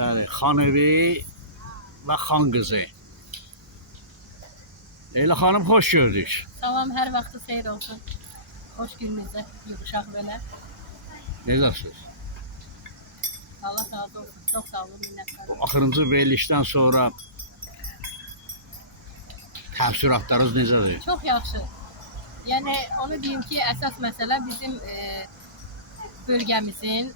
Bəli, xanevi və xan qızı. Leyla xanım, xoş gördük. Salam, hər vaxtı xeyir olsun. Xoş gününüzdə yığışaq belə. Necəsiniz? Allah razı olsun. Çox sağ olun, minnətdarım. Axırıncı verilişdən sonra təəssüratlarınız necədir? Çox yaxşı. Yəni onu deyim ki, əsas məsələ bizim bölgəmizin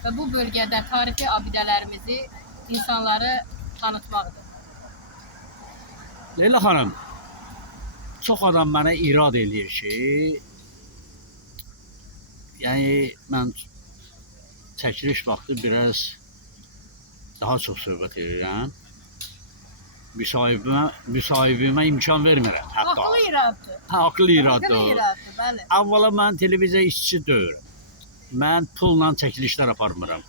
və bu bölgədə tarixi abidələrimizi insanlara tanıtmaqdır. Leyla xanım, çox adam mənə irad eləyir ki, yəni mən çəkiliş vaxtı biraz daha çox söhbət edirəm. Müsahibimə imkan vermirəm hətta. Haqlı iraddır. Haqlı iraddır. Haqlı iraddır, bəli. Əvvəla mən televiziya işçisi deyiləm. Mən pulla çəkilişlər aparmıram.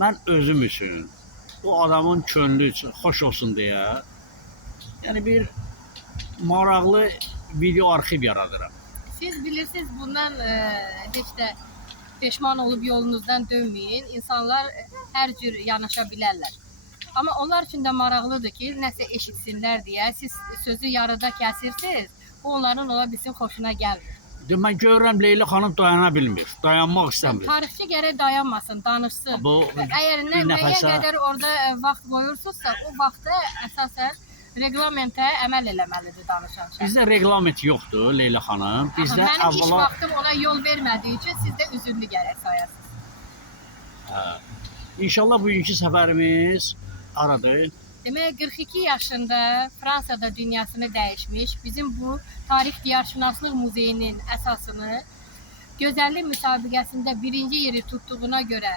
Mən özüm üçün, bu adamın könlü üçün xoş olsun deyə, yəni bir maraqlı video arxiv yaradıram. Siz bilirsiniz, bundan heç də peşman olub yolunuzdan dönməyin. İnsanlar hər cür yanaşa bilərlər. Amma onlar üçün də maraqlıdır ki, nəsə eşitsinlər deyə siz sözü yarıda kəsirsiniz, bu onların ola bilsin xoşuna gəlmir. Mən görürəm Leyla xanım dayana bilmir, dayanmaq istəmir. Tarixçi gərək dayanmasın, danışsın. Əgər müəyyən qədər orada vaxt qoyursunuzsa, o vaxtda əsasən reglamentə əməl eləməlidir danışan şəxs. Bizdə reglament yoxdur Leyla xanım. Bizdə mənim iş vaxtım ona yol vermədiyi üçün siz də üzürlü gərək sayasınız. İnşallah bugünkü səfərimiz aradır. Demək, 42 yaşında Fransada dünyasını dəyişmiş, bizim bu Tarix Diyarşünaslıq Muzeyinin əsasını gözəllik müsabiqəsində birinci yeri tutduğuna görə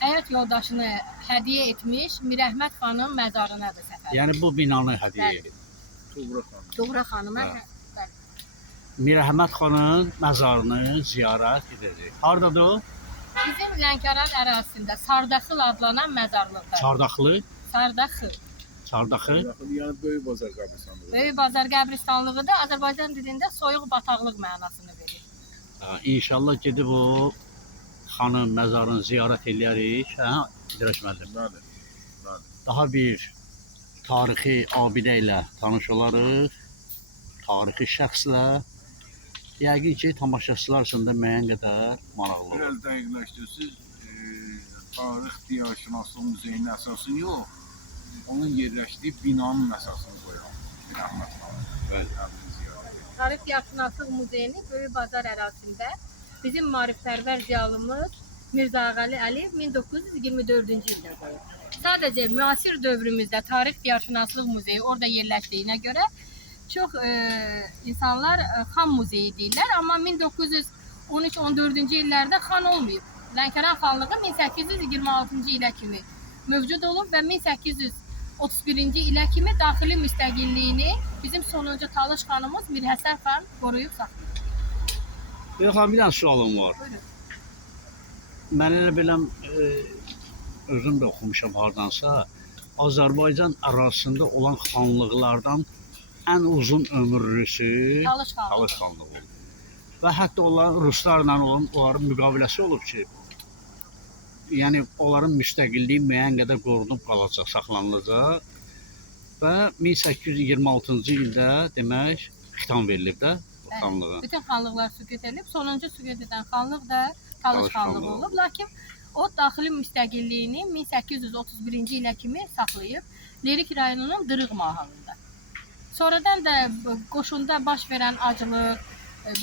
həyat yoldaşını hədiyyə etmiş Mirəhmət xanım məzarınadır səfər. Yəni bu binanı hədiyyə edib. Tuğra xanıma. Mirəhmət xanın məzarını ziyarət edəcək. Hardadır o? Bizim Lənkəran ərazisində Sardaxıl adlanan məzarlıqda. Çardaxlı? Sardaxıl. Çardaxı? Yəni Böyük Bazar qəbristanlığı. Böyük Bazar qəbristanlığı da Azərbaycan dilində soyuq bataqlıq mənasını verir. İnşallah gedib o xanın məzarını ziyarət edərik. İdris müəllim. Bəli. Daha bir tarixi abidə ilə tanış olarıq. Tarixi şəxslə. Yəqin ki, tamaşaçılar üçün də müəyyən qədər maraqlı olur. Biraz dəqiqləşdirsiniz. Tarix Diyarşünaslıq Muzeyinin əsasını yox, onun yerləşdiyi binanın əsasını qoyuram. Mirəhmət xanım. Bəli. Tarix Diyarşünaslıq Muzeyini Böyük Bazar ərazisində bizim maarifpərvər ziyalımız Mirzə Ağalı Əliyev 1924-cü ildə qoyub. Sadəcə müasir dövrümüzdə Tarix Diyarşünaslıq Muzeyi orada yerləşdiyinə görə çox insanlar xan muzeyi deyirlər, amma 1913-14-cü illərdə xan olmayıb. Lənkəran xanlığı 1826-cı ilə kimi mövcud olub və 1831-ci ilə kimi daxili müstəqilliyini bizim sonuncu Talış xanımız Mirhəsən xan qoruyub saxlayıb. Bir dənə sualım var. Buyurun. Mən elə biləm, özüm də oxumuşam hardansa, Azərbaycan ərazisində olan xanlıqlardan ən uzun ömürlüsü Talış xanlığı. Talış xanlığı olub. Və hətta ruslarla onların müqaviləsi olub ki, yəni onların müstəqilliyi müəyyən qədər qorunub qalacaq, saxlanılacaq və 1826-cı ildə demək xitam verilib də xanlığa. Bütün xanlıqlar sükut edilib, sonuncu sükut edən xanlıq da Talış xanlığı olub. Lakin o daxili müstəqilliyini 1831-ci ilə kimi saxlayıb Lerik rayonunun Dırıq mahallında. Sonradan da qoşunda baş verən aclıq,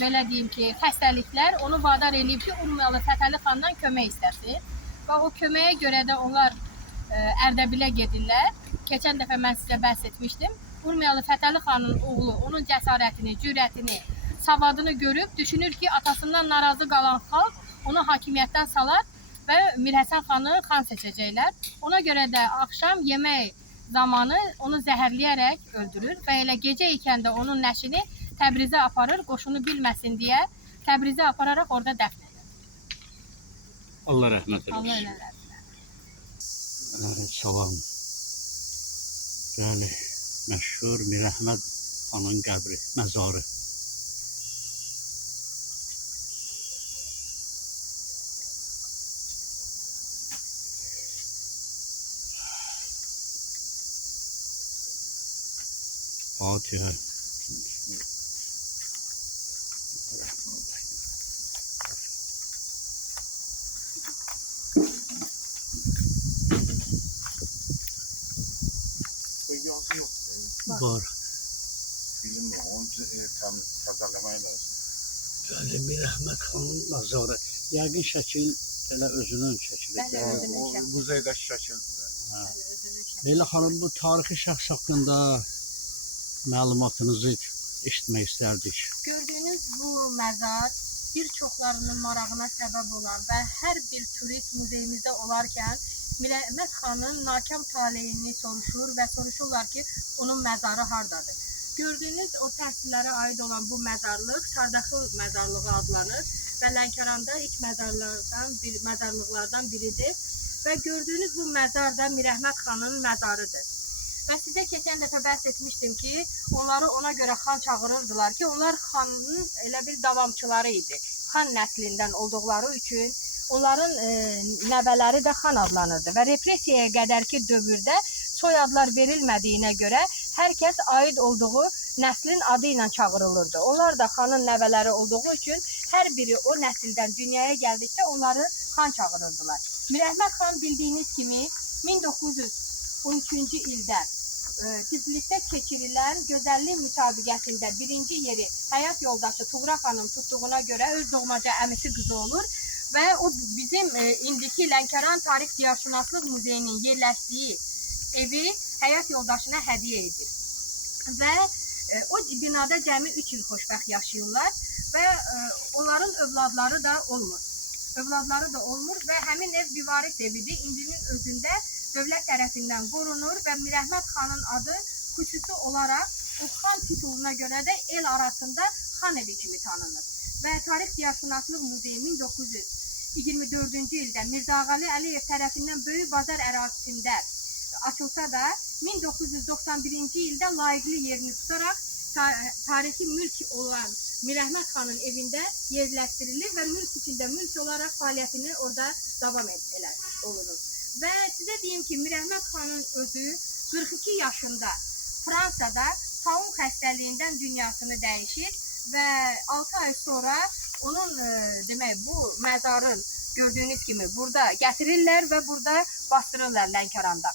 belə deyim ki, xəstəliklər onu vadar eləyib ki, Urmiyalı Fətəli xandan kömək istəsin. Və o köməyə görə də onlar Ərdəbilə gedirlər. Keçən dəfə mən sizə bəhs etmişdim. Urmiyalı Fətəli xanın oğlu onun cəsarətini, cürətini, savadını görüb düşünür ki, atasından narazı qalan xalq onu hakimiyyətdən salar və Mirhəsən xanı xan seçəcəklər. Ona görə də axşam yemək zamanı onu zəhərləyərək öldürür və elə gecə ikən də onun nəşini Təbrizə aparır, qoşunu bilməsin deyə Təbrizə apararaq orada dəfn edir. Allah rəhmət Allah eləsin. eləsin. Salam. Yəni, məşhur Mirəhmət xanın qəbri, məzarı. Fatihə. Bu yazı yok. Var. Film var. Onu təzələmək lazım. Bəli, Mirəhmət xanın məzarı. Yəqin şəkil elə özünün şəkili. Bəli, özünün O şəkli. muzeydəki şəkildir. Hə. Özünün şəkli. Leyla xanım, bu tarixi şəxs haqqında məlumatınızı eşitmək istərdik. Gördüyünüz bu məzar bir çoxlarının marağına səbəb olan və hər bir turist muzeyimizdə olarkən Mirəhmət xanın nakam taleyini soruşur və soruşurlar ki, onun məzarı hardadır. Gördüyünüz o təhsillərə aid olan bu məzarlıq Sardaxıl məzarlığı adlanır və Lənkəranda ilk məzarlıqlardan biridir. Və gördüyünüz bu məzar da Mirəhmət xanın məzarıdır. Və sizə keçən dəfə bəhs etmişdim ki, onları ona görə xan çağırırdılar ki, onlar xanın elə bir davamçıları idi. Xan nəslindən olduqları üçün onların nəvələri də xan adlanırdı və repressiyaya qədərki dövrdə soyadlar verilmədiyinə görə hər kəs aid olduğu nəslin adı ilə çağırılırdı. Onlar da xanın nəvələri olduğu üçün hər biri o nəsildən dünyaya gəldikdə onları xan çağırırdılar. Mirəhmət xan bildiyiniz kimi 1913-cü ildə Tiflisdə keçirilən gözəllik müsabiqəsində birinci yeri həyat yoldaşı Tuğra xanım tutduğuna görə öz doğmaca əmisi qızı olur və o bizim indiki Lənkəran Tarix Diyarşünaslıq Muzeyinin yerləşdiyi evi həyat yoldaşına hədiyyə edir. Və o binada cəmi 3 il xoşbəxt yaşayırlar və onların övladları da olmur. Və həmin ev bivaris evidir. İndinin özündə dövlət tərəfindən qorunur və Mirəhmət xanın adı xüsusi olaraq o xan tituluna görə də el arasında xan evi kimi tanınır. Və Tarix Diyarşünaslıq Muzeyi 1924-cü ildə Mirzə Ağalı Əliyev tərəfindən Böyük Bazar ərazisində açılsa da 1991-ci ildə layiqli yerini tutaraq tarixi mülk olan Mirəhmət xanın evində yerləşdirilir və mülk içində mülk olaraq fəaliyyətini orada davam olunur. Və sizə deyim ki, Mirəhmət xanın özü 42 yaşında Fransada taun xəstəliyindən dünyasını dəyişir və 6 ay sonra onun bu məzarın gördüyünüz kimi burada gətirirlər və burada bastırırlar Lənkəranda.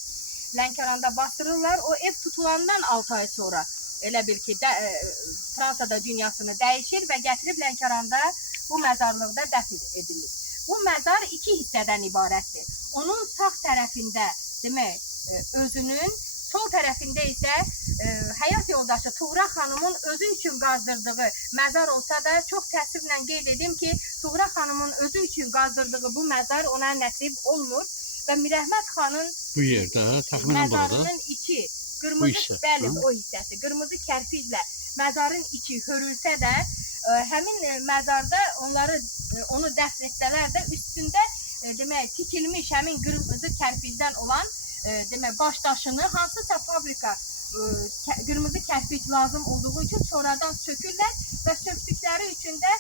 Lənkəranda bastırırlar. O ev tutulandan 6 ay sonra elə bil ki, Fransada dünyasını dəyişir və gətirib Lənkəranda bu məzarlıqda dəfn edilir. Bu məzar 2 hissədən ibarətdir. Onun sağ tərəfində özünün, sol tərəfində isə həyat yoldaşı Tuğra xanımın özü üçün qazdırdığı məzar olsa da çox təəssüflə qeyd edim ki, Tuğra xanımın özü üçün qazdırdığı bu məzar ona nəsib olmur və Mirəhmət xanın Bu yerdə, təxminən burada. Məzarının içi qırmızı, bəli, o hissəsi qırmızı kərpiclə məzarın içi hörülsə də həmin məzarda onu dəfn etsələr də üstündə tikilmiş həmin qırmızı kərpicdən olan baş daşını hansısa fabrika qırmızı kərpic lazım olduğu üçün sonradan sökürlər və söktükləri üçün də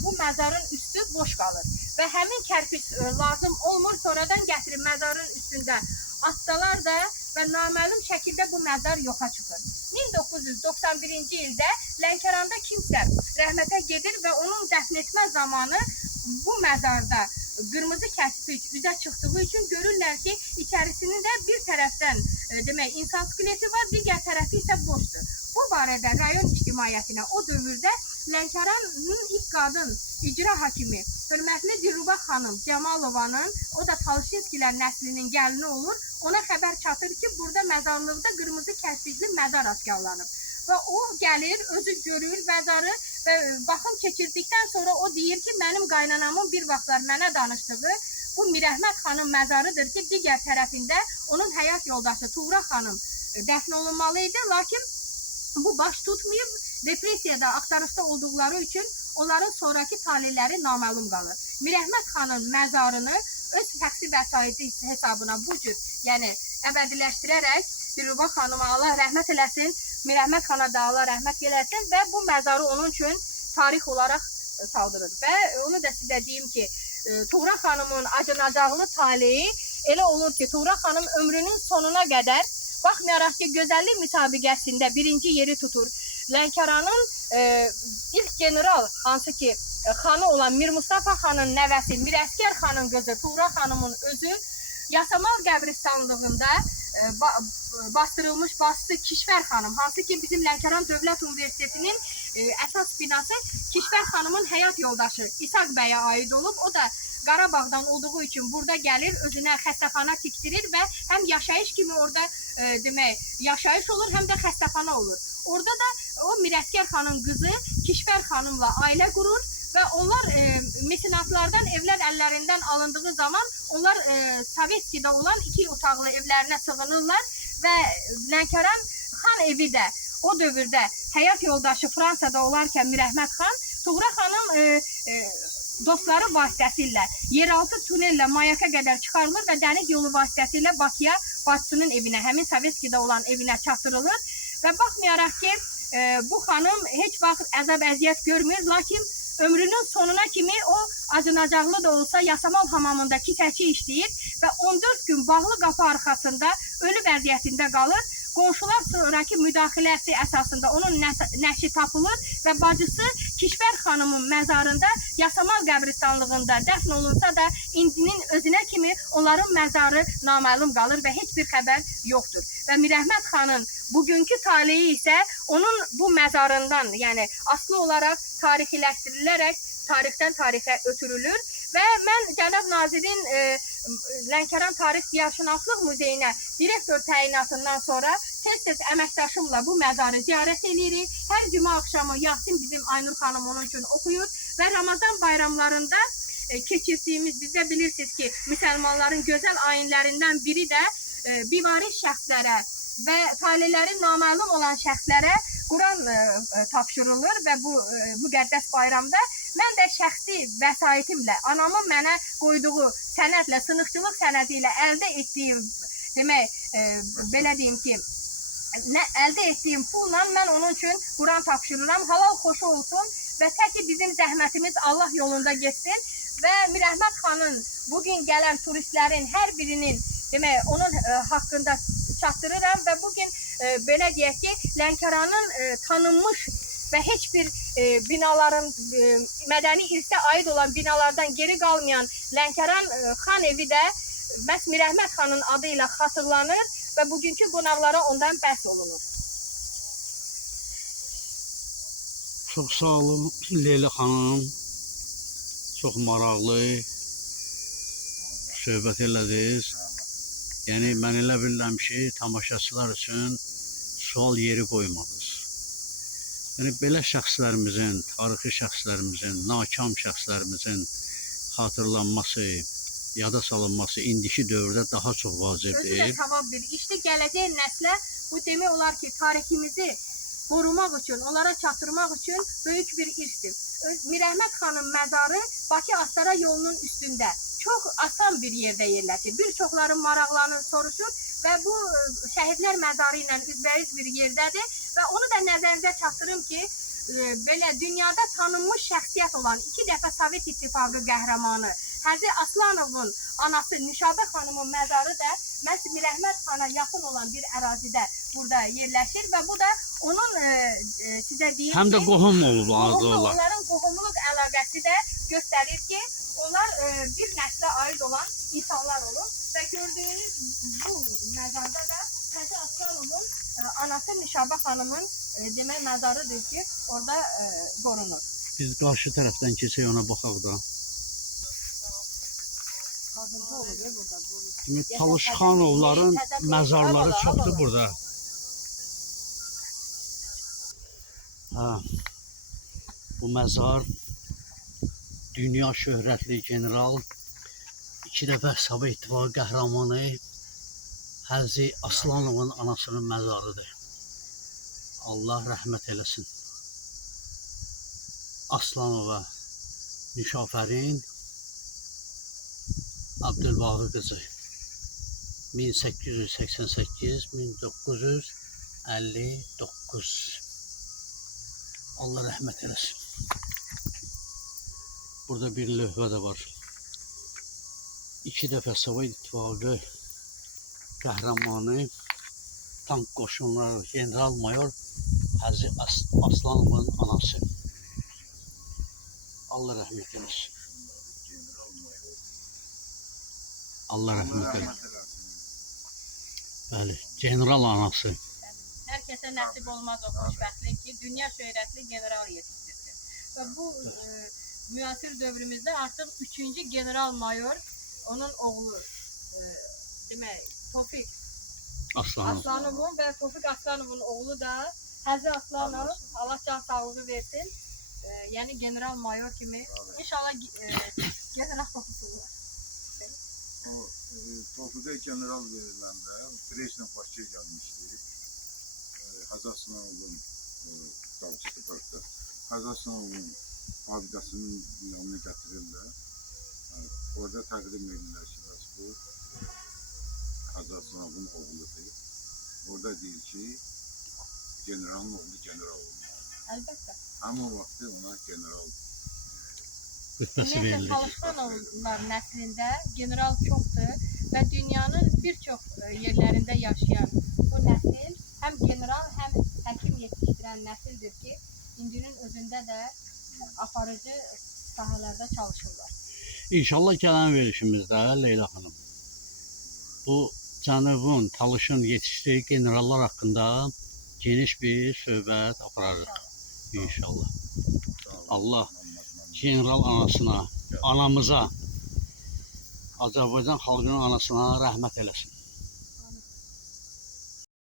bu məzarın üstü boş qalır və həmin kərpic lazım olmur, sonradan gətirib məzarın üstündə atsalar da və naməlum şəkildə bu məzar yoxa çıxır. 1991-ci ildə Lənkəranda kimsə rəhmətə gedir və onun dəfn etmə zamanı bu məzarda qırmızı kərpic üzə çıxdığı üçün görürlər ki, içərisində bir tərəfdən insan skeleti var, digər tərəfi isə boşdur. Bu barədə rayon ictimaiyyətinə o dövrdə Lənkəranın ilk qadın icra hakimi hörmətli Dilruba xanım Cəmalovanın, o da Talşinskilər nəslinin gəlini olur, ona xəbər çatır ki, burada məzarlıqda qırmızı kərpicli məzar aşkarlanıb. Və o gəlir, özü görür məzarı və baxım keçirdikdən sonra o deyir ki, mənim qaynanamın bir vaxtlar mənə danışdığı bu Mirəhmət xanın məzarıdır ki, digər tərəfində onun həyat yoldaşı Tuğra xanım dəfn olunmalı idi, lakin bu baş tutmayıb, depressiyada axtarışda olduqları üçün onların sonraki talihləri naməlum qalır. Mirəhmət xanın məzarını öz şəxsi vəsaiti hesabına bu cür, yəni əbədiləşdirərək Dilruba xanıma Allah rəhmət eləsin, Mirəhmət xana da Allah rəhmət eləsin və bu məzarı onun üçün tarix olaraq saldırır. Və onu da sizə deyim ki, Tuğra xanımın acınacaqlı taleyi elə olur ki, Tuğra xanım ömrünün sonuna qədər Baxmayaraq ki, gözəllik müsabiqəsində birinci yeri tutur. Lənkəranın ilk general, hansı ki, xanı olan Mir Mustafa xanın nəvəsi Mirəskər xanın qızı Tuğra xanımın özü Yasamal qəbristanlığında bastırılmış başçı Kişvər xanım, hansı ki bizim Lənkəran Dövlət Universitetinin əsas binası Kişvər xanımın həyat yoldaşı İsaq bəyə aid olub. O da Qarabağdan olduğu üçün burada gəlir, özünə xəstəxana tikdirir və həm yaşayış kimi orada demək, yaşayış olur, həm də xəstəxana olur. Orada da o Mirəskər xanın qızı Kişvər xanımla ailə qurur və onlar mesenatlardan evlər əllərindən alındığı zaman onlar Sovetskidə olan 2 otaqlı evlərinə sığınırlar və Lənkəran xan evi də o dövrdə həyat yoldaşı Fransada olarkən Mirəhmət xan, Tuğra xanım dostları vasitəsilə yeraltı tunellə Mayaka qədər çıxarılır və dəniz yolu vasitəsilə Bakıya, bacısının evinə, həmin Sovetskidə olan evinə çatdırılır və baxmayaraq ki, bu xanım heç vaxt əzab-əziyyət görmür, lakin ömrünün sonuna kimi o acınacaqlı da olsa Yasamal hamamında kisəçi işləyir və 14 gün bağlı qapı arxasında ölü vəziyyətində qalır. Qonşular sonraki müdaxiləsi əsasında onun nəşi tapılır və bacısı Kişvər xanımın məzarında Yasamal qəbristanlığında dəfn olunsa da indinin özünə kimi onların məzarı naməlum qalır və heç bir xəbər yoxdur. Və Mirəhmət xanın bugünkü taleyi isə onun bu məzarından, yəni aslı olaraq tarixiləşdirilərək tarixdən tarixə ötürülür və mən cənab nazirin Lənkəran Tarix Diyarşünaslıq Muzeyinə direktor təyinatından sonra tez-tez əməkdaşımla bu məzarı ziyarət edirik. Hər cümə axşamı Yasin bizim Aynur xanım onun üçün oxuyur və Ramazan bayramlarında keçirdiyimiz, biz də bilirsiniz ki, müsəlmanların gözəl ayinlərindən biri də bivaris şəxslərə və taleləri naməlum olan şəxslərə Quran tapşırılır və bu müqəddəs bayramda mən də şəxsi vəsaitimlə, anamın mənə qoyduğu sənədlə, sınıqçılıq sənədi ilə əldə etdiyim, demək, belə deyim ki, əldə etdiyim pulla mən onun üçün Quran tapşırıram, halal xoşu olsun və təki bizim zəhmətimiz Allah yolunda getsin və Mirəhmət xanın bugün gələn turistlərin hər birinin, demək, onun haqqında çatdırıram və bugün belə deyək ki, Lənkəranın tanınmış və heç bir binaların, mədəni irsə aid olan binalardan geri qalmayan Lənkəran xan evi də məhz Mirəhmət xanın adı ilə xatırlanır və bugünkü qonaqlara ondan bəhs olunur. Çox sağ olun Leyla xanım, çox maraqlı söhbət elədiniz. Yəni, mən elə bilirəm ki, tamaşaçılar üçün sual yeri qoymadınız. Yəni, belə şəxslərimizin, tarixi şəxslərimizin, nakam şəxslərimizin xatırlanması, yada salınması indiki dövrdə daha çox vacibdir. Özü də savab bir işdir. Gələcək nəslə bu demək olar ki, tariximizi qorumaq üçün, onlara çatdırmaq üçün böyük bir irsdir. Mirəhmət xanın məzarı Bakı Astara yolunun üstündə çox asan bir yerdə yerləşir. Bir çoxları maraqlanır, soruşur və bu şəhidlər məzarı ilə üzbəyiz bir yerdədir və onu da nəzərinizə çatdırım ki, belə dünyada tanınmış şəxsiyyət olan 2 dəfə Sovet İttifaqı qəhrəmanı Həzi Aslanovun anası Nüşabə xanımın məzarı da məhz Mirəhmət xana yaxın olan bir ərazidə burada yerləşir və bu da onun sizə deyim ki, həm də qohum olub arzular. Onların qohumluq əlaqəsi də göstərir ki, onlar bir nəslə aid olan insanlar olur və gördüyünüz bu məzarda da Həzi Aslanovun anası Nüşabə xanımın demək məzarıdır ki, orada qorunur. Biz qarşı tərəfdən keçək, ona baxaq da. Talışxanovların məzarları çoxdur burada. Bu məzar dünya şöhrətli general, 2 dəfə Sovet İttifaqı qəhrəmanı Həzi Aslanovun anasının məzarıdır. Allah rəhmət eləsin. Aslanova Nüşafərin Abdülbaqi qızı 1888-1959. Allah rəhmət eləsin. Burada bir lövhə də var. 2 dəfə Sovet İttifaqı qəhrəmanı tank qoşunları general-mayor Həzi Aslanovun anası. Allah rəhmət eləsin. Allah rəhmət eləsin. Bəli, general anası. Hər kəsə nəsib olmaz o xoşbəxtlik ki, dünya şöhrətli general yetişdirsin. Və bu müasir dövrümüzdə artıq 3-cü general-mayor, onun oğlu, demək, Tofiq Aslanovun və Tofiq Aslanovun oğlu da Həzi Aslanov, Allah can sağlığı versin. Yəni general-mayor kimi inşallah general olsunlar. O Tofiqə general veriləndə Brejnev Bakıya gəlmişdi. Həzi Aslanovun Həzi Aslanovun fabrikasının yanına gətirirlər. Orada təqdim edirlər ki, bu Həzi Aslanovun oğludur. Orada deyir ki, generalın oğlu general olmalı. Əlbəttə. Həmin o vaxtı ona general Rütbəsi Ümumiyyətlə, verilir. Çalışqanovlar nəslində general çoxdur və dünyanın bir çox yerlərində yaşayan bu nəsil həm general, həm həkim yetişdirən nəsildir ki, indinin özündə də aparıcı sahələrdə çalışırlar. İnşallah gələn verilişimizdə Leyla xanım, bu Cənubun, Talışın yetişdirdiyi generallar haqqında geniş bir söhbət apararıq. İnşallah. Allah general anasına, anamıza, Azərbaycan xalqının anasına rəhmət eləsin.